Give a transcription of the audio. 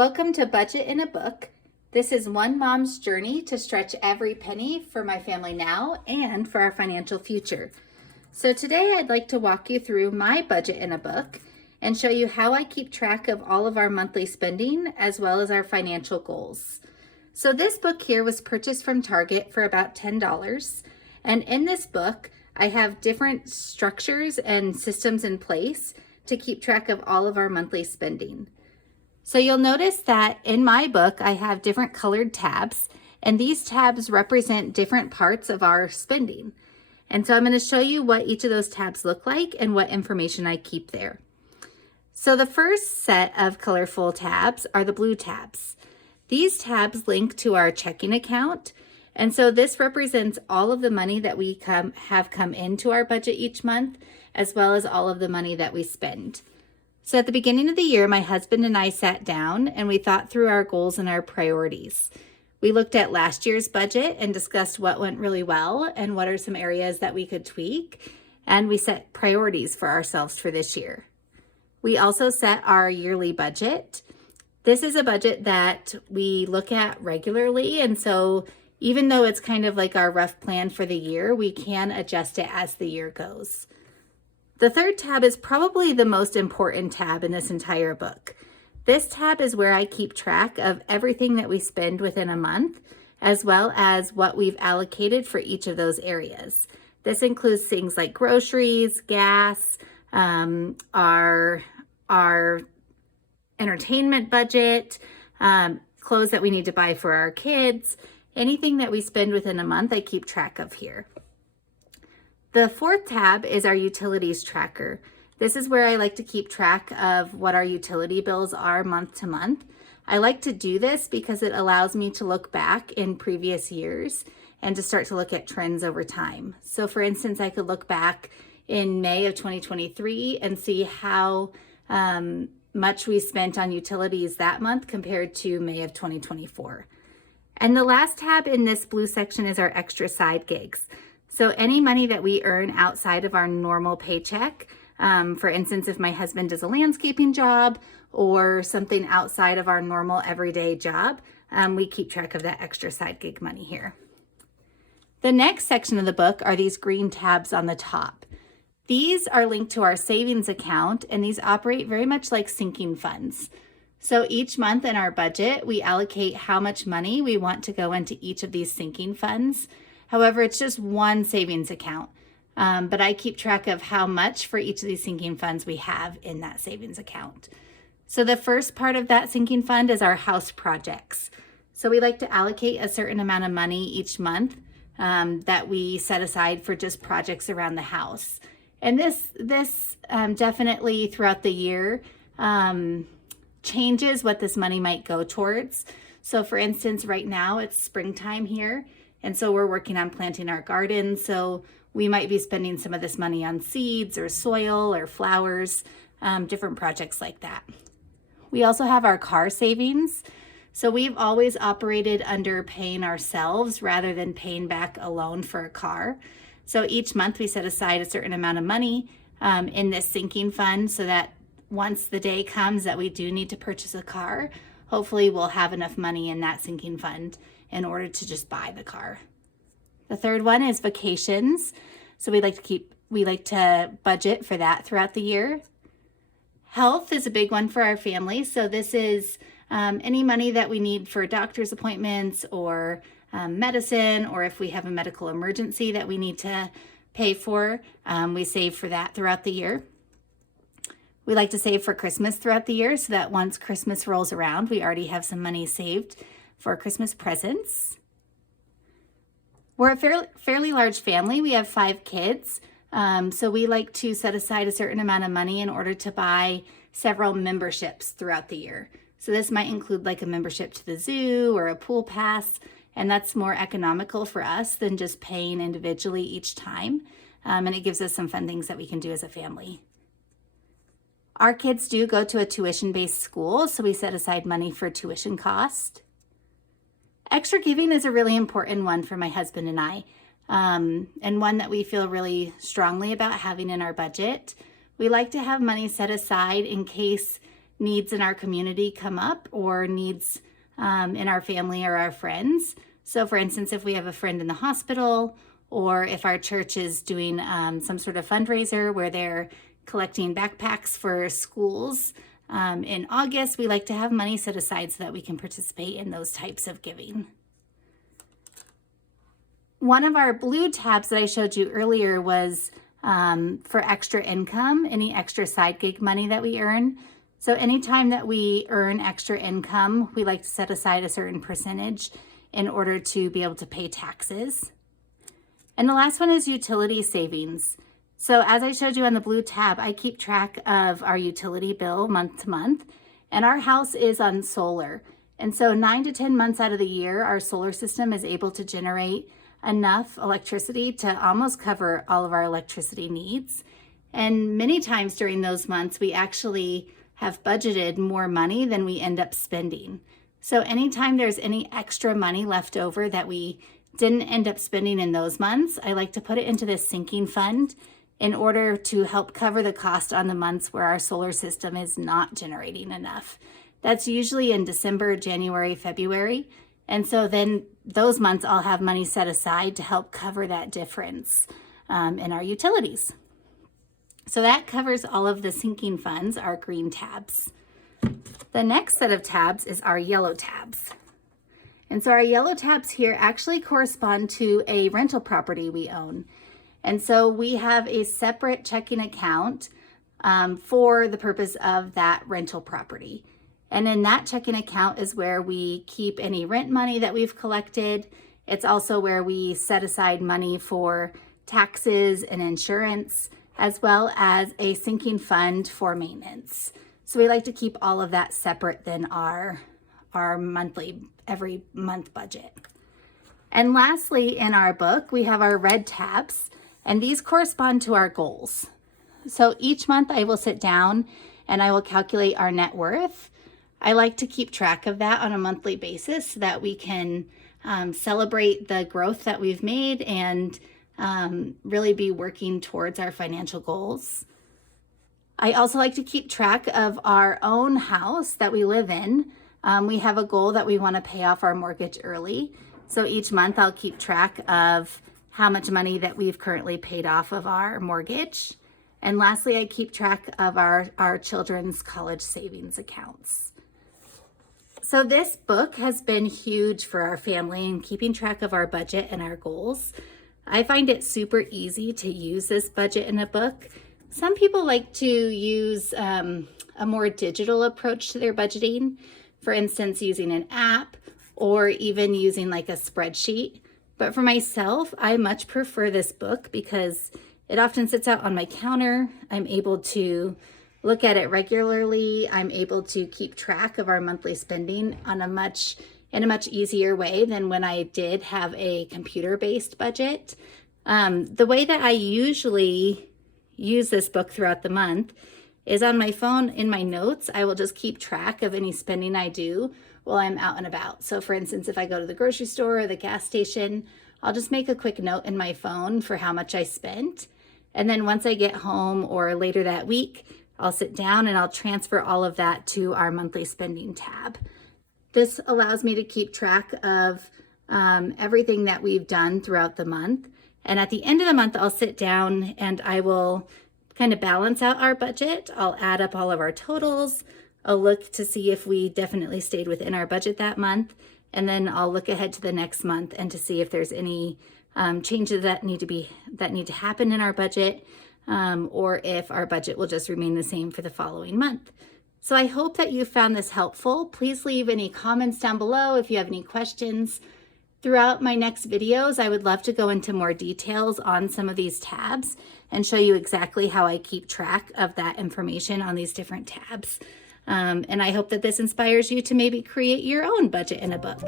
Welcome to Budget in a Book. This is one mom's journey to stretch every penny for my family now and for our financial future. So today I'd like to walk you through my budget in a book and show you how I keep track of all of our monthly spending as well as our financial goals. So this book here was purchased from Target for about $10. And in this book, I have different structures and systems in place to keep track of all of our monthly spending. So you'll notice that in my book, I have different colored tabs, and these tabs represent different parts of our spending. And so I'm going to show you what each of those tabs look like and what information I keep there. So the first set of colorful tabs are the blue tabs. These tabs link to our checking account. And so this represents all of the money that we have come into our budget each month, as well as all of the money that we spend. So at the beginning of the year, my husband and I sat down and we thought through our goals and our priorities. We looked at last year's budget and discussed what went really well and what are some areas that we could tweak. And we set priorities for ourselves for this year. We also set our yearly budget. This is a budget that we look at regularly. And so even though it's kind of like our rough plan for the year, we can adjust it as the year goes. The third tab is probably the most important tab in this entire book. This tab is where I keep track of everything that we spend within a month, as well as what we've allocated for each of those areas. This includes things like groceries, gas, our entertainment budget, clothes that we need to buy for our kids. Anything that we spend within a month, I keep track of here. The fourth tab is our utilities tracker. This is where I like to keep track of what our utility bills are month to month. I like to do this because it allows me to look back in previous years and to start to look at trends over time. So for instance, I could look back in May of 2023 and see how much we spent on utilities that month compared to May of 2024. And the last tab in this blue section is our extra side gigs. So any money that we earn outside of our normal paycheck, for instance, if my husband does a landscaping job or something outside of our normal everyday job, we keep track of that extra side gig money here. The next section of the book are these green tabs on the top. These are linked to our savings account, and these operate very much like sinking funds. So each month in our budget, we allocate how much money we want to go into each of these sinking funds. However, it's just one savings account, but I keep track of how much for each of these sinking funds we have in that savings account. So the first part of that sinking fund is our house projects. So we like to allocate a certain amount of money each month that we set aside for just projects around the house. And this definitely throughout the year changes what this money might go towards. So for instance, right now it's springtime here. And so we're working on planting our garden. So we might be spending some of this money on seeds or soil or flowers, different projects like that. We also have our car savings. So we've always operated under paying ourselves rather than paying back a loan for a car. So each month we set aside a certain amount of money in this sinking fund so that once the day comes that we do need to purchase a car, hopefully we'll have enough money in that sinking fund in order to just buy the car. The third one is vacations. So we like to budget for that throughout the year. Health is a big one for our family. So this is any money that we need for doctor's appointments or medicine, or if we have a medical emergency that we need to pay for, we save for that throughout the year. We like to save for Christmas throughout the year so that once Christmas rolls around, we already have some money saved for Christmas presents. We're a fairly large family. We have 5 kids. So we like to set aside a certain amount of money in order to buy several memberships throughout the year. So this might include like a membership to the zoo or a pool pass, and that's more economical for us than just paying individually each time. And it gives us some fun things that we can do as a family. Our kids do go to a tuition-based school, so we set aside money for tuition cost. Extra giving is a really important one for my husband and I, and one that we feel really strongly about having in our budget. We like to have money set aside in case needs in our community come up, or needs in our family or our friends. So for instance, if we have a friend in the hospital, or if our church is doing some sort of fundraiser where they're collecting backpacks for schools in August, we like to have money set aside so that we can participate in those types of giving. One of our blue tabs that I showed you earlier was for extra income, any extra side gig money that we earn. So anytime that we earn extra income, we like to set aside a certain percentage in order to be able to pay taxes. And the last one is utility savings. So as I showed you on the blue tab, I keep track of our utility bill month to month, and our house is on solar. And so 9 to 10 months out of the year, our solar system is able to generate enough electricity to almost cover all of our electricity needs. And many times during those months, we actually have budgeted more money than we end up spending. So anytime there's any extra money left over that we didn't end up spending in those months, I like to put it into this sinking fund in order to help cover the cost on the months where our solar system is not generating enough. That's usually in December, January, February. And so then those months I'll have money set aside to help cover that difference in our utilities. So that covers all of the sinking funds, our green tabs. The next set of tabs is our yellow tabs. And so our yellow tabs here actually correspond to a rental property we own. And so we have a separate checking account for the purpose of that rental property. And in that checking account is where we keep any rent money that we've collected. It's also where we set aside money for taxes and insurance, as well as a sinking fund for maintenance. So we like to keep all of that separate than our monthly, every month budget. And lastly, in our book, we have our red tabs, and these correspond to our goals. So each month I will sit down and I will calculate our net worth. I like to keep track of that on a monthly basis so that we can celebrate the growth that we've made and really be working towards our financial goals. I also like to keep track of our own house that we live in. We have a goal that we want to pay off our mortgage early. So each month I'll keep track of how much money that we've currently paid off of our mortgage. And lastly, I keep track of our children's college savings accounts. So this book has been huge for our family in keeping track of our budget and our goals. I find it super easy to use this budget in a book. Some people like to use a more digital approach to their budgeting, for instance, using an app or even using like a spreadsheet. But for myself, I much prefer this book because it often sits out on my counter. I'm able to look at it regularly. I'm able to keep track of our monthly spending in a much easier way than when I did have a computer-based budget. The way that I usually use this book throughout the month is on my phone in my notes. I will just keep track of any spending I do while I'm out and about. So for instance, if I go to the grocery store or the gas station, I'll just make a quick note in my phone for how much I spent. And then once I get home or later that week, I'll sit down and I'll transfer all of that to our monthly spending tab. This allows me to keep track of everything that we've done throughout the month. And at the end of the month, I'll sit down and I will kind of balance out our budget. I'll add up all of our totals. I'll look to see if we definitely stayed within our budget that month. And then I'll look ahead to the next month and to see if there's any changes that need to happen in our budget, or if our budget will just remain the same for the following month. So I hope that you found this helpful. Please leave any comments down below if you have any questions. Throughout my next videos, I would love to go into more details on some of these tabs and show you exactly how I keep track of that information on these different tabs. And I hope that this inspires you to maybe create your own budget in a book.